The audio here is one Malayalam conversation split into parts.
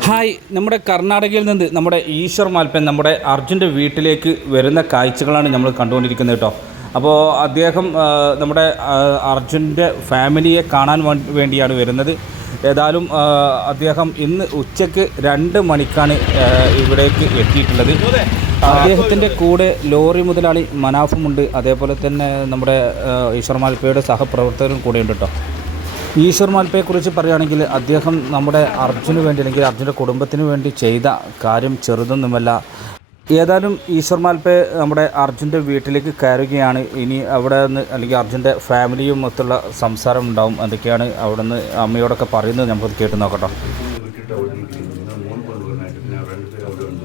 ഹായ് നമ്മുടെ കർണാടകയിൽ നിന്ന് നമ്മുടെ ഈശ്വർ മാൽപ്പൻ നമ്മുടെ അർജുന്റെ വീട്ടിലേക്ക് വരുന്ന കാഴ്ചകളാണ് നമ്മൾ കണ്ടുകൊണ്ടിരിക്കുന്നത് കേട്ടോ. അപ്പോൾ അദ്ദേഹം നമ്മുടെ അർജുന്റെ ഫാമിലിയെ കാണാൻ വേണ്ടി- വേണ്ടിയാണ് വരുന്നത്. ഏതായാലും അദ്ദേഹം ഇന്ന് ഉച്ചയ്ക്ക് രണ്ട് മണിക്കാണ് ഇവിടേക്ക് എത്തിയിട്ടുള്ളത്. അദ്ദേഹത്തിന്റെ കൂടെ ലോറി മുതലാളി മനാഫുമുണ്ട്. അതേപോലെ തന്നെ നമ്മുടെ ഈശ്വർ മാൽപ്പയുടെ സഹപ്രവർത്തകരും കൂടെയുണ്ട് കേട്ടോ. ഈശ്വർ മാൽപ്പയെക്കുറിച്ച് പറയുകയാണെങ്കിൽ അദ്ദേഹം നമ്മുടെ അർജുന് വേണ്ടി അല്ലെങ്കിൽ അർജുന്റെ കുടുംബത്തിന് വേണ്ടി ചെയ്ത കാര്യം ചെറുതൊന്നുമല്ല. ഏതായാലും ഈശ്വർ മാൽപ്പെ നമ്മുടെ അർജുന്റെ വീട്ടിലേക്ക് കയറുകയാണ്. ഇനി അവിടെ നിന്ന് അല്ലെങ്കിൽ അർജുന്റെ ഫാമിലിയും മൊത്തമുള്ള സംസാരം ഉണ്ടാവും. എന്തൊക്കെയാണ് അവിടെ നിന്ന് അമ്മയോടൊക്കെ പറയുന്നത് നമുക്കത് കേട്ട് നോക്കട്ടോ വിട്ടിട്ട് അവിടെ നിൽക്കുന്നു മോൻ കൊണ്ടുവന്നായിട്ട് പിന്നെ രണ്ടുപേരും അവിടെ ഉണ്ട്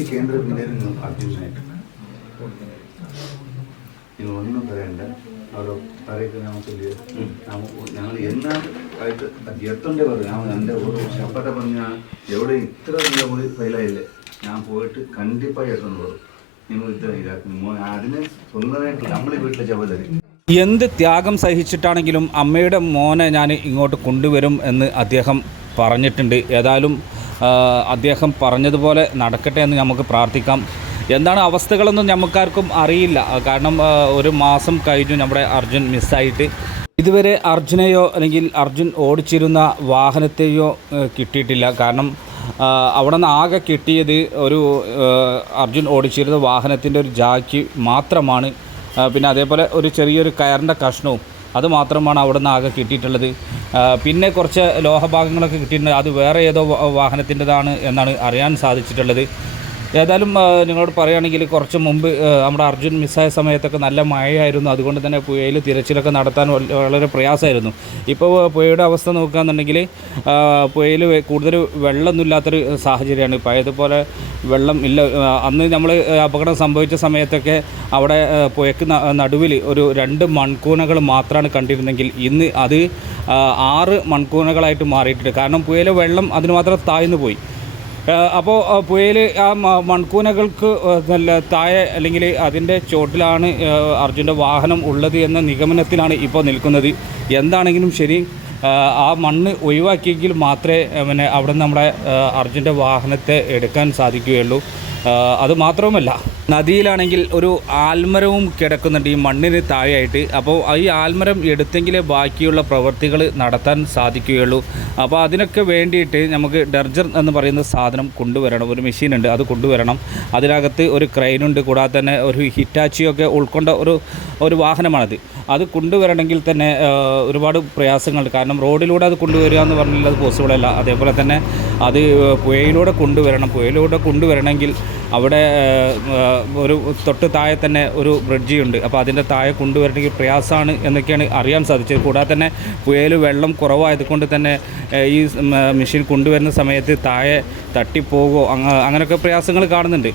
ഈ കേന്ദ്ര പിന്നിൽ നിന്നും അർജുനായിട്ട് ഒന്നും പറയണ്ട. അവിടെ പറയുന്നത് നമുക്കില്ല ഞങ്ങൾ എന്നാ ആയിട്ട് എത്തണ്ടേ പറഞ്ഞു ഞാൻ എന്റെ ശബ്ദത്തെ പറഞ്ഞാൽ എവിടെ ഇത്ര നല്ല പോയി ഫെയിലായില്ലേ ഞാൻ പോയിട്ട് കണ്ടിപ്പായി എത്തണം നിങ്ങൾ ഇത്ര ഇതാക്കുന്നു. അതിന് സ്വന്തമായിട്ട് നമ്മൾ വീട്ടിലെ ജവാബാരി എന്ത് ത്യാഗം സഹിച്ചിട്ടാണെങ്കിലും അമ്മയുടെ മോനെ ഞാൻ ഇങ്ങോട്ട് കൊണ്ടുവരും എന്ന് അദ്ദേഹം പറഞ്ഞിട്ടുണ്ട്. ഏതായാലും അദ്ദേഹം പറഞ്ഞതുപോലെ നടക്കട്ടെ എന്ന് നമുക്ക് പ്രാർത്ഥിക്കാം. എന്താണ് അവസ്ഥകളൊന്നും നമുക്കാർക്കും അറിയില്ല. കാരണം ഒരു മാസം കഴിഞ്ഞു നമ്മുടെ അർജുൻ മിസ്സായിട്ട്. ഇതുവരെ അർജുനെയോ അല്ലെങ്കിൽ അർജുൻ ഓടിച്ചിരുന്ന വാഹനത്തെയോ കിട്ടിയിട്ടില്ല. കാരണം അവിടെ നിന്ന് ആകെ കിട്ടിയത് ഒരു അർജുൻ ഓടിച്ചിരുന്ന വാഹനത്തിന്റെ ഒരു ജാക്കി മാത്രമാണ്. പിന്നെ അതേപോലെ ഒരു ചെറിയൊരു കയറിന്റെ കഷ്ണവും. അത് മാത്രമാണ് അവിടെ നിന്ന് ആകെ കിട്ടിയിട്ടുള്ളത്. പിന്നെ കുറച്ച് ലോഹഭാഗങ്ങളൊക്കെ കിട്ടിയിട്ടുണ്ട്. അത് വേറെ ഏതോ വാഹനത്തിന്റെതാണ് എന്നാണ് അറിയാൻ സാധിച്ചിട്ടുള്ളത്. ഏതായാലും നിങ്ങളോട് പറയുകയാണെങ്കിൽ കുറച്ച് മുമ്പ് നമ്മുടെ അർജുൻ മിസ്സായ സമയത്തൊക്കെ നല്ല മഴയായിരുന്നു. അതുകൊണ്ട് തന്നെ പുഴയിൽ തിരച്ചിലൊക്കെ നടത്താൻ വളരെ പ്രയാസമായിരുന്നു. ഇപ്പോൾ പുഴയുടെ അവസ്ഥ നോക്കുകയാണെന്നുണ്ടെങ്കിൽ പുഴയിൽ കൂടുതൽ വെള്ളമൊന്നുമില്ലാത്തൊരു സാഹചര്യമാണ്. ഇപ്പോൾ അതുപോലെ വെള്ളം ഇല്ല. അന്ന് നമ്മൾ അപകടം സംഭവിച്ച സമയത്തൊക്കെ അവിടെ പുഴയ്ക്ക് നടുവിൽ ഒരു രണ്ട് മൺകൂനകൾ മാത്രമാണ് കണ്ടിരുന്നെങ്കിൽ ഇന്ന് അത് ആറ് മൺകൂനകളായിട്ട് മാറിയിട്ടുണ്ട്. കാരണം പുഴയിലെ വെള്ളം അതിന് മാത്രം താഴ്ന്നു പോയി. അപ്പോൾ പുഴയിൽ ആ മൺകൂനകൾക്ക് നല്ല താഴെ അല്ലെങ്കിൽ അതിന്റെ ചോട്ടിലാണ് അർജുന്റെ വാഹനം ഉള്ളത് എന്ന നിഗമനത്തിലാണ് ഇപ്പോൾ നിൽക്കുന്നത്. എന്താണെങ്കിലും ശരി ആ, മണ്ണ് ഒഴിവാക്കിയെങ്കിൽ മാത്രമേ പിന്നെ അവിടെ നമ്മുടെ അർജുന്റെ വാഹനത്തെ എടുക്കാൻ സാധിക്കുകയുള്ളൂ. ആ, അത് മാത്രവുമല്ല നദിയിലാണെങ്കിൽ ഒരു ആൽമരവും കിടക്കുന്നുണ്ട് ഈ മണ്ണിന് താഴെയായിട്ട്. അപ്പോൾ ഈ ആൽമരം എടുത്തെങ്കിലേ ബാക്കിയുള്ള പ്രവൃത്തികൾ നടത്താൻ സാധിക്കുകയുള്ളൂ. അപ്പോൾ അതിനൊക്കെ വേണ്ടിയിട്ട് നമുക്ക് ഡർജർ എന്ന് പറയുന്ന സാധനം കൊണ്ടുവരണം. ഒരു മെഷീനുണ്ട് അത് കൊണ്ടുവരണം. അതിനകത്ത് ഒരു ക്രെയിനുണ്ട് കൂടാതെ തന്നെ ഒരു ഹിറ്റാച്ചിയൊക്കെ ഉൾക്കൊണ്ട ഒരു ഒരു വാഹനമാണത്. അത് കൊണ്ടുവരണമെങ്കിൽ തന്നെ ഒരുപാട് പ്രയാസങ്ങൾ കാരണം റോഡിലൂടെ അത് കൊണ്ടുവരിക എന്ന് പറഞ്ഞാൽ അത് പോസിബിൾ അല്ല. അതേപോലെ തന്നെ അത് പുഴയിലൂടെ കൊണ്ടുവരണം. പുഴയിലൂടെ കൊണ്ടുവരണമെങ്കിൽ അവിടെ ഒരു തൊട്ട് താഴെ തന്നെ ഒരു ബ്രിഡ്ജി ഉണ്ട്. അപ്പോൾ അതിന്റെ താഴെ കൊണ്ടുവരണമെങ്കിൽ പ്രയാസമാണ് എന്നൊക്കെയാണ് അറിയാൻ സാധിച്ചത്. കൂടാതെ തന്നെ പുഴയിൽ വെള്ളം കുറവായതുകൊണ്ട് തന്നെ ഈ മെഷീൻ കൊണ്ടുവരുന്ന സമയത്ത് താഴെ തട്ടിപ്പോകോ അങ്ങ അങ്ങനെയൊക്കെ പ്രയാസങ്ങൾ കാണുന്നുണ്ട്.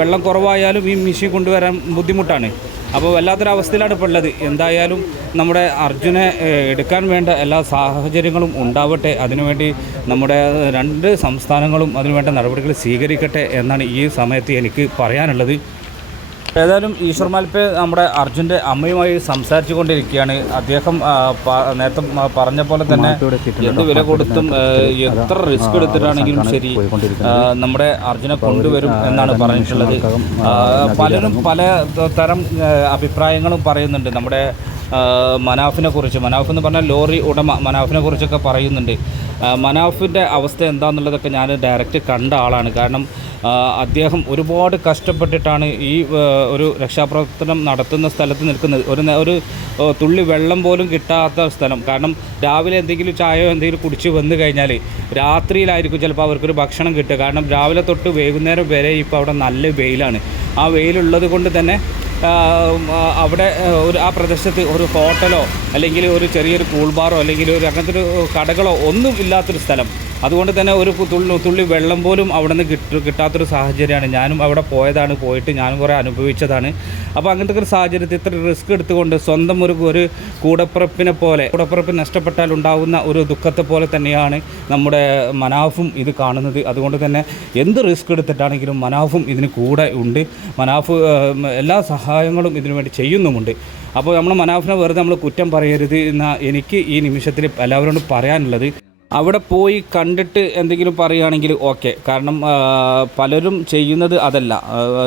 വെള്ളം കുറവായാലും ഈ മെഷീൻ കൊണ്ടുവരാൻ ബുദ്ധിമുട്ടാണ്. അപ്പോൾ വല്ലാത്തൊരവസ്ഥയിലാണ് ഇപ്പോൾ ഉള്ളത്. എന്തായാലും നമ്മുടെ അർജുനെ എടുക്കാൻ വേണ്ട എല്ലാ സാഹചര്യങ്ങളും ഉണ്ടാവട്ടെ. അതിനുവേണ്ടി നമ്മുടെ രണ്ട് സംസ്ഥാനങ്ങളും അതിനുവേണ്ട നടപടികൾ സ്വീകരിക്കട്ടെ എന്നാണ് ഈ സമയത്ത് എനിക്ക് പറയാനുള്ളത്. ഏതായാലും ഈശ്വർ മാൽപ്പെ നമ്മുടെ അർജുന്റെ അമ്മയുമായി സംസാരിച്ചു കൊണ്ടിരിക്കുകയാണ് അദ്ദേഹം നേരത്തെ പറഞ്ഞ പോലെ തന്നെ എന്ത് വില കൊടുത്തും എത്ര റിസ്ക് എടുത്തിട്ടാണെങ്കിലും ശരി നമ്മുടെ അർജുനെ കൊണ്ടുവരും എന്നാണ് പറഞ്ഞിട്ടുള്ളത്. പലരും പല തരം അഭിപ്രായങ്ങളും പറയുന്നുണ്ട്. നമ്മുടെ മനാഫിനെ കുറിച്ച്. മനാഫ് എന്ന് പറഞ്ഞാൽ ലോറി ഉടമ. മനാഫിനെ കുറിച്ചൊക്കെ പറയുന്നുണ്ട്. മനാഫിന്റെ അവസ്ഥ എന്താണെന്നുള്ളതൊക്കെ ഞാൻ ഡയറക്റ്റ് കണ്ട ആളാണ്. കാരണം അദ്ദേഹം ഒരുപാട് കഷ്ടപ്പെട്ടിട്ടാണ് ഈ ഒരു രക്ഷാപ്രവർത്തനം നടത്തുന്ന സ്ഥലത്ത് നിൽക്കുന്നത്. ഒരു ഒരു തുള്ളി വെള്ളം പോലും കിട്ടാത്ത സ്ഥലം. കാരണം രാവിലെ എന്തെങ്കിലും ചായയോ എന്തെങ്കിലും കുടിച്ച് വന്നു കഴിഞ്ഞാൽ രാത്രിയിലായിരിക്കും ചിലപ്പോൾ അവർക്കൊരു ഭക്ഷണം കിട്ടുക. കാരണം രാവിലെ തൊട്ട് വൈകുന്നേരം വരെ ഇപ്പോൾ അവിടെ നല്ല വെയിലാണ്. ആ വെയിലുള്ളത് കൊണ്ട് തന്നെ അവിടെ ഒരു ആ പ്രദേശത്ത് ഒരു ഹോട്ടലോ അല്ലെങ്കിൽ ഒരു ചെറിയൊരു കൂൾബാറോ അല്ലെങ്കിൽ ഒരു അങ്ങനത്തെ ഒരു കടകളോ ഒന്നും ഇല്ലാത്തൊരു സ്ഥലം. അതുകൊണ്ട് തന്നെ ഒരു തുള്ളി തുള്ളി വെള്ളം പോലും അവിടെ നിന്ന് കിട്ട കിട്ടാത്തൊരു സാഹചര്യമാണ്. ഞാനും അവിടെ പോയതാണ് പോയിട്ട് ഞാനും കുറേ അനുഭവിച്ചതാണ്. അപ്പോൾ അങ്ങനത്തെ ഒരു സാഹചര്യത്തിൽ ഇത്ര റിസ്ക് എടുത്തുകൊണ്ട് സ്വന്തം ഒരു ഒരു കൂടപ്പിറപ്പിനെ പോലെ കൂടപ്പിറപ്പ് നഷ്ടപ്പെട്ടാൽ ഉണ്ടാകുന്ന ഒരു ദുഃഖത്തെ പോലെ തന്നെയാണ് നമ്മുടെ മനാഫും ഇത് കാണുന്നത്. അതുകൊണ്ട് തന്നെ എന്ത് റിസ്ക് എടുത്തിട്ടാണെങ്കിലും മനാഫും ഇതിന് കൂടെ ഉണ്ട്. മനാഫ് എല്ലാ സഹായങ്ങളും ഇതിനു വേണ്ടി ചെയ്യുന്നുമുണ്ട്. അപ്പോൾ നമ്മൾ മനാഫിനെ വെറുതെ നമ്മൾ കുറ്റം പറയരുത് എന്ന എനിക്ക് ഈ നിമിഷത്തിൽ എല്ലാവരോടും പറയാനുള്ളത്. അവിടെ പോയി കണ്ടിട്ട് എന്തെങ്കിലും പറയുകയാണെങ്കിൽ ഓക്കെ. കാരണം പലരും ചെയ്യുന്നത് അതല്ല.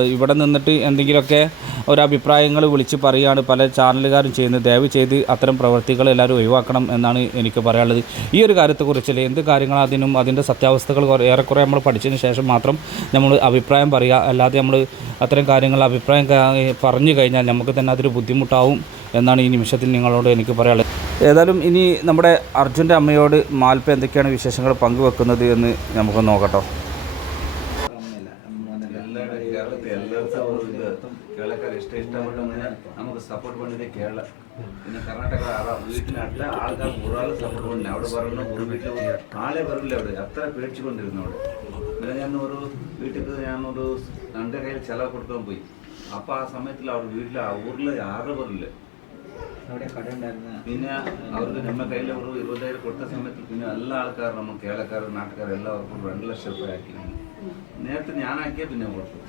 ഇവിടെ നിന്നിട്ട് എന്തെങ്കിലുമൊക്കെ ഒരഭിപ്രായങ്ങൾ വിളിച്ച് പറയുകയാണ്. പല ചാനലുകാരും ചെയ്യുന്നത്. ദയവ് ചെയ്ത് അത്തരം പ്രവൃത്തികൾ എല്ലാവരും ഒഴിവാക്കണം എന്നാണ് എനിക്ക് പറയാനുള്ളത്. ഈ ഒരു കാര്യത്തെക്കുറിച്ച് എന്ത് കാര്യങ്ങൾ അതിനും അതിന്റെ സത്യാവസ്ഥകൾ കുറേ- ഏറെക്കുറെ നമ്മൾ പഠിച്ചതിന് ശേഷം മാത്രം നമ്മൾ അഭിപ്രായം പറയുക. അല്ലാതെ നമ്മൾ അത്തരം കാര്യങ്ങൾ അഭിപ്രായം പറഞ്ഞു കഴിഞ്ഞാൽ നമുക്ക് തന്നെ അതൊരു ബുദ്ധിമുട്ടാവും എന്നാണ് ഈ നിമിഷത്തിൽ നിങ്ങളോട് എനിക്ക് പറയാനുള്ളത്. ഏതായാലും ഇനി നമ്മുടെ അർജുന്റെ അമ്മയോട് മാൽപ്പ എന്തൊക്കെയാണ് വിശേഷങ്ങൾ പങ്കുവെക്കുന്നത് എന്ന് നമുക്ക് നോക്കട്ടോ. നമുക്ക് സപ്പോർട്ട് കേരള കർണാടക ആൾക്കാർ സപ്പോർട്ട് അവിടെ ഒരു അവിടെ അത്ര പേടിച്ചുകൊണ്ടിരുന്നു അവിടെ ഞാൻ ഒരു വീട്ടിൽ ഞാനൊരു രണ്ട് കയ്യിൽ ചെലവ് കൊടുക്കാൻ പോയി അപ്പൊ ആ സമയത്തിൽ അവർ വീട്ടിൽ ആ ഊരിൽ ആറ് പേരില്ല അവിടെ പിന്നെ അവർക്ക് നമ്മുടെ കയ്യിൽ ഒരു ഇരുപതായിരം കൊടുത്ത സമയത്ത് പിന്നെ എല്ലാ ആൾക്കാരും നമ്മൾ കേരളക്കാരും നാട്ടുകാരും എല്ലാവർക്കും രണ്ട് ലക്ഷം രൂപ ആക്കി നേരത്തെ ഞാനാക്കിയ പിന്നെ കൊടുത്തു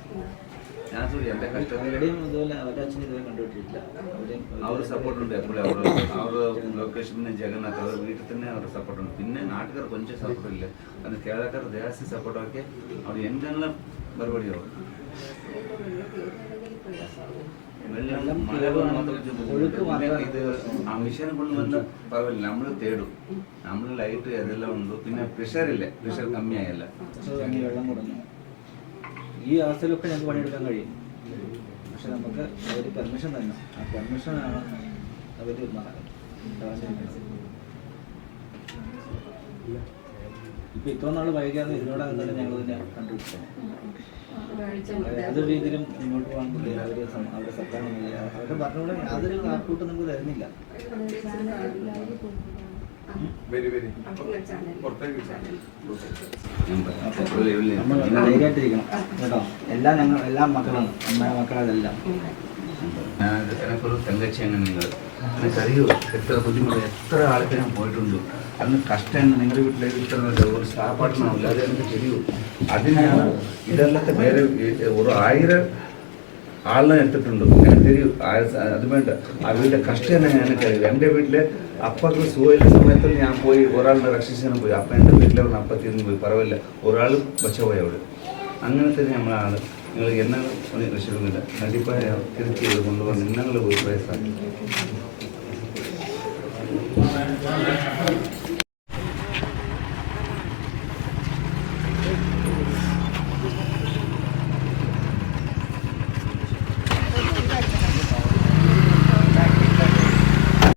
ഞാൻ ചോദിച്ചു എന്റെ കഷ്ടത്തിൽ എവിടെയും ഇതുപോലെ അവരുടെ അച്ഛൻ ഇതുവരെ കണ്ടുപിടിച്ചിട്ടില്ല അവിടെയും അവർ സപ്പോർട്ട് ഉണ്ട് എപ്പോഴും അവർ അവർ ലൊക്കേഷൻ ജഗന്നാഥ് അവർ വീട്ടിൽ തന്നെ അവർ സപ്പോർട്ട് ഉണ്ട് പിന്നെ നാട്ടുകാർ കൊഞ്ചം സപ്പോർട്ട് ഇല്ല അത് കേരളക്കാർ ദേശം സപ്പോർട്ട് ആക്കി അവർ എന്തെല്ലാം പരിപാടിയാവും വെള്ളം മഴ ഒഴുക്ക് മാത്രം ഇത് ആ മിഷൻ കൊണ്ടുവന്ന് പറവില്ല. നമ്മൾ തേടും. നമ്മൾ ലൈറ്റ് അതെല്ലാം ഉണ്ട്. പിന്നെ പ്രഷർ ഇല്ല. പ്രഷർ കമ്മിയായല്ല. വെള്ളം കുറഞ്ഞു ഈ അവസ്ഥയിലൊക്കെ ഞങ്ങൾക്ക് പണിയെടുക്കാൻ കഴിയും. പക്ഷെ നമുക്ക് അവർ പെർമിഷൻ തന്നെ. ആ പെർമിഷനാണ് അവർ ഇപ്പൊ ഇത്ര നാൾ വൈകാതെ ഇതിനോട് എന്തായാലും ഞങ്ങൾ തന്നെ കണ്ടുപിടിച്ചത് യാതൊരു രീതിയിലും മുന്നോട്ട് പോകാൻ പറ്റില്ല അവർ അവരുടെ സർക്കാരിനില്ല അവരുടെ ഭരണകൂടം യാതൊരു ആൾക്കൂട്ട് നമുക്ക് തരുന്നില്ല. കേട്ടോ? എത്ര ബുദ്ധിമുട്ട് എത്ര ആൾക്കാരും പോയിട്ടുണ്ട്. അന്ന് കഷ്ടം നിങ്ങളുടെ വീട്ടിലേക്ക് ഇത്ര ഒരു സാപ്പാട്ടനാവില്ല അത് എനിക്ക് ശരിയോ അതിനാണ് ഇതല്ലാത്ത വേറെ ഒരു ആയിരം ആളിനെ എടുത്തിട്ടുണ്ട് ഞാൻ തരും അത് വേണ്ട. ആ വീട്ടിലെ കഷ്ടനെ ഞാൻ കരുതും. എന്റെ വീട്ടിലെ അപ്പക്ക് സുഖമില്ല സമയത്തിൽ ഞാൻ പോയി ഒരാളിനെ രക്ഷിച്ചാണ് പോയി. അപ്പം എന്റെ വീട്ടിലെ ഒന്ന് അപ്പത്തിൽ നിന്ന് പോയി പറവില്ല ഒരാൾ വച്ചപോയി അവിടെ. അങ്ങനെ തന്നെ നമ്മളാണ്. നിങ്ങൾ എന്നാണ് രക്ഷിക്കുന്നില്ല കണ്ടിപ്പായ തിരിച്ചു കൊണ്ടുവന്ന് നിങ്ങൾ പോയി പ്രയസാക്കി